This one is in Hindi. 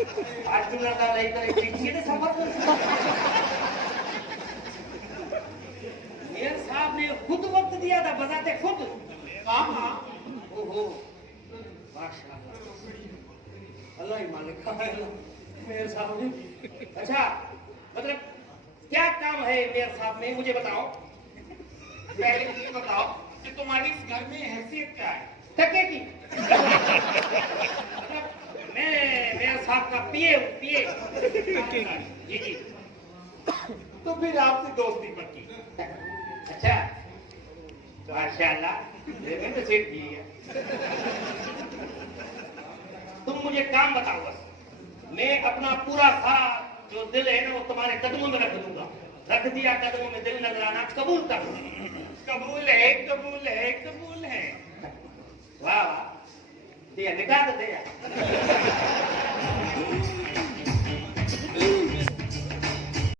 अर्जुनाला नाही तर किती समजलं मेयर साहब ने खुद वक्त दिया था बजाते खुद हाँ हाँ ओहो माशाल्लाह अल्लाह ही मालिक मेयर साहब ने अच्छा मतलब क्या काम है मेयर साहब में मुझे बताओ पहले ये बताओ कि तुम्हारी इस घर में हैसियत क्या है टके की मतलब मैं मेयर साहब का पिए जी जी तो फिर आपसे दोस्ती पक्की अच्छा माशाल्लाह लेकिन तो सेठ जी है तुम मुझे काम बताओ बस मैं अपना पूरा साथ जो दिल है ना वो तुम्हारे कदमों में रख दूंगा रख दिया कदमों में दिल नजराना कबूल कर कबूल है कबूल है कबूल है वाह वाह दिया निकाल दे